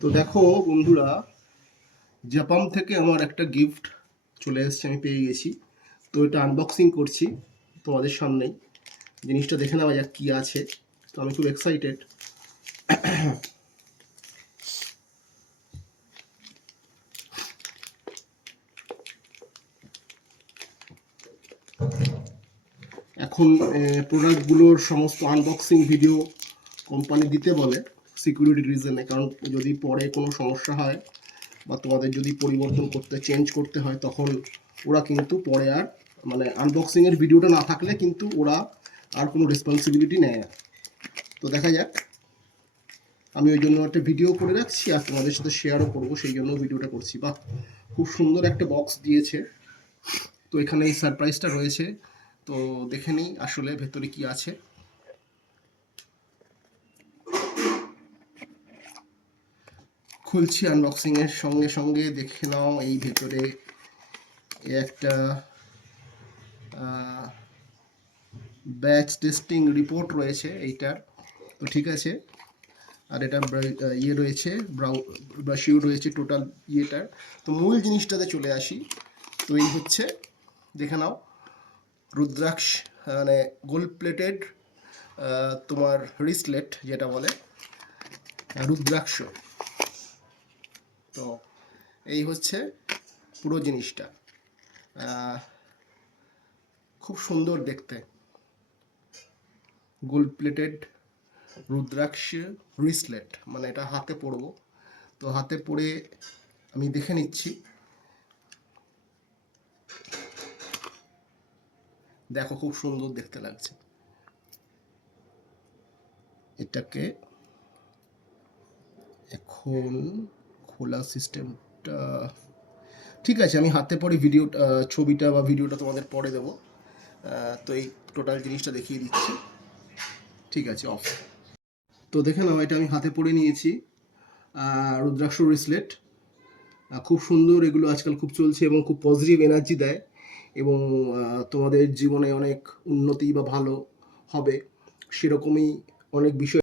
তো দেখো বন্ধুরা, জাপান থেকে আমার একটা গিফট চলে এসেছে, আমি পেয়ে গেছি। তো এটা আনবক্সিং করছি তোমাদের সামনেই। জিনিসটা দেখে নেওয়া যাক কী আছে। তো আমি খুব এক্সাইটেড। এখন প্রোডাক্টগুলোর সমস্ত আনবক্সিং ভিডিও কোম্পানি দিতে বলে সিকিউরিটি রিজনে, কারণ যদি পরে কোনো সমস্যা হয় বা তোমাদের যদি পরিবর্তন করতে চেঞ্জ করতে হয়, তখন ওরা কিন্তু পরে আর মানে আনবক্সিংয়ের ভিডিওটা না থাকলে কিন্তু ওরা আর কোনো রেসপন্সিবিলিটি নেয় না। তো দেখা যাক, আমি ওই জন্য একটা ভিডিও করে রাখছি আর তোমাদের সাথে শেয়ারও করবো, সেই জন্য ভিডিওটা করছি। বা খুব সুন্দর একটা বক্স দিয়েছে। তো এখানে এই সারপ্রাইজটা রয়েছে, তো দেখে নিই আসলে ভেতরে কি আছে। খুলছি, আনবক্সিংয়ের সঙ্গে সঙ্গে দেখে নাও এই ভেতরে একটা ব্যাচ টেস্টিং রিপোর্ট রয়েছে এইটার। তো ঠিক আছে, আর এটা ইয়ে রয়েছে, ব্রাশিও রয়েছে টোটাল ইয়েটার। তো মূল জিনিসটাতে চলে আসি। তো এই হচ্ছে, দেখে নাও, রুদ্রাক্ষ, মানে গোল্ড প্লেটেড তোমার রিসলেট যেটা বলে, রুদ্রাক্ষ। তো এই হচ্ছে পুরো জিনিসটা, খুব সুন্দর দেখতে। গোল্ড প্লেটেড রুদ্রাক্ষ রিসলেট, মানে এটা হাতে পরবো। তো হাতে পরে আমি দেখে নিচ্ছি। দেখো, খুব সুন্দর দেখতে লাগছে। এটাকে এখন খোলা সিস্টেমটা ঠিক আছে, আমি হাতে পরে ভিডিওটা, ছবিটা বা ভিডিওটা তোমাদের পরে দেবো। তো এই টোটাল জিনিসটা দেখিয়ে দিচ্ছি। ঠিক আছে, অফ। তো দেখে নাও, এটা আমি হাতে পরে নিয়েছি, রুদ্রাক্ষ রিসলেট। খুব সুন্দর, এগুলো আজকাল খুব চলছে এবং খুব পজিটিভ এনার্জি দেয়, এবং তোমাদের জীবনে অনেক উন্নতি বা ভালো হবে সেরকমই অনেক বিষয়